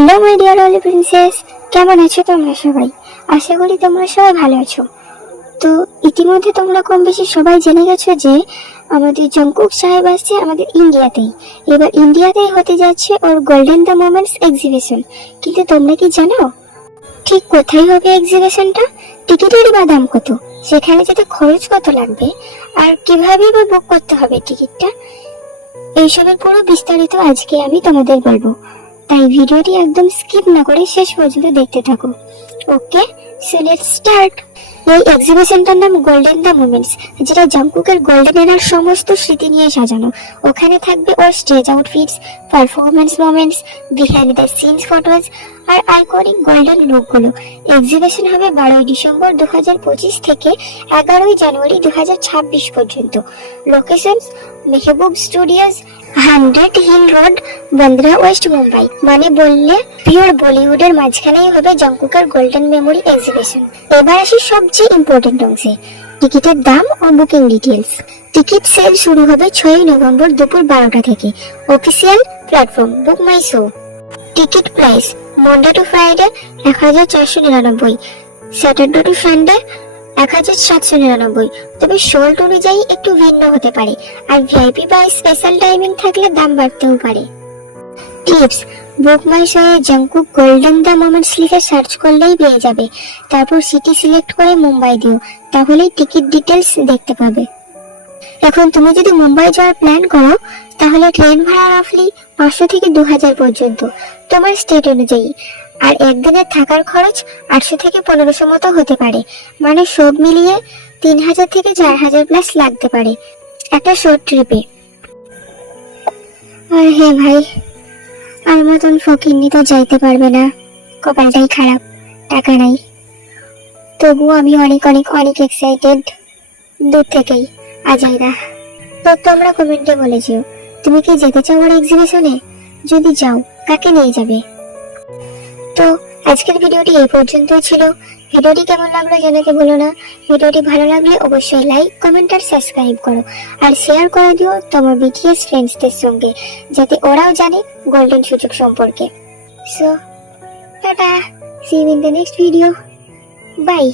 Hello my dear lovely princess, কেমন আছো তোমরা সবাই? আশা করি তোমরা সবাই ভালো আছো। তো ইতিমধ্যে তোমরা কম বেশি সবাই জেনে গেছো যে আমাদের জঙ্কুক সাহেব আসছে আমাদের ইন্ডিয়াতেই। এবার ইন্ডিয়াতেই হতে যাচ্ছে ওর গোল্ডেন দ্য মোমেন্টস এক্সিবিশন। কিন্তু তোমরা কি জানো ঠিক কোথায় হবে এক্সিবিশনটা? টিকিটের বা দাম কত, সেখানে যেতে খরচ কত লাগবে, আর কিভাবে বা বুক করতে হবে টিকিটটা, এইসবের পুরো বিস্তারিত আজকে আমি তোমাদের বলবো। তাই ভিডিওটি একদম স্কিপ না করে শেষ পর্যন্ত দেখতে থাকো। ওকে, সো লেটস স্টার্ট। এই এক্সিবিশনটার নাম গোল্ডেন দ্য মোমেন্টস, যেটা জঙ্কুকের গোল্ডেন এরার সমস্ত স্মৃতি নিয়ে সাজানো। ওখানে থাকবে ওর stage outfits, performance moments, behind the scenes photos আর আইকনিক গোল্ডেন লুকগুলো। এক্সিবিশন হবে 12 ডিসেম্বর 2025 থেকে 11 জানুয়ারি 2026 পর্যন্ত। Locations Mehboob studios, 100 hill road, Bandra west, Mumbai. মানে বললে পিওর বলিউডের মাঝখানেই হবে জঙ্কুকের গোল্ডেন মেমোরি এক্সিবিশন। এবার আসি সবচেয়ে ইম্পর্টেন্ট অংশে, টিকিটের দাম ও বুকিং ডিটেলস। টিকিট সেল শুরু হবে 6 নভেম্বর দুপুর 12টা থেকে। Official platform book my show. Ticket price Monday to Friday 1499, Saturday to Sunday 1799। তবে শোল্ড অনুযায়ী একটু ভিন্ন হতে পারে, আর ভিআইপি বা স্পেশাল টাইমিং থাকলে দাম বাড়তেও পারে। টিপস, বুক মাই শোয়ে জঙ্কুক গোল্ডেন দ্য মোমেন্টস লিখে সার্চ করলেই পেয়ে যাবে। তারপর সিটি সিলেক্ট করে মুম্বাই দিও, তাহলেই টিকিট ডিটেলস দেখতে পাবে। এখন তুমি যদি মুম্বাই যাওয়ার প্ল্যান করো, তাহলে ট্রেন ভাড়া রাফলি 500 থেকে 2000 পর্যন্ত তোমার স্টেট অনুযায়ী। আর একদিনের থাকার খরচ 800 থেকে 1500 মতো হতে পারে। মানে সব মিলিয়ে 3000 থেকে 4000 প্লাস লাগতে পারে একটা শর্ট ট্রিপে। আর হ্যাঁ ভাই, আমার মতন ফকিন্নি তো যাইতে পারবে না, কপালটাই খারাপ, টাকা নাই। তবুও আমি অনেক অনেক অনেক এক্সাইটেড, দূর থেকেই আজাইরা। তো তোমরা কমেন্টে বলে যেও তুমি কি যেতে চাও ওর এক্সিবিশনে? যদি যাও, কাকে নিয়ে যাবে? তো আজকের ভিডিওটি এই পর্যন্তই ছিল। ভিডিওটি কেমন লাগলো জানাতে ভুলো না। ভিডিওটি ভালো লাগলে অবশ্যই লাইক, কমেন্ট আর সাবস্ক্রাইব করো, আর শেয়ার করে দিও তোমার বিটিএস ফ্রেন্ডসদের সঙ্গে, যাতে ওরাও জানে গোল্ডেন সুযোগ সম্পর্কে। So tata, see you in the next video, by.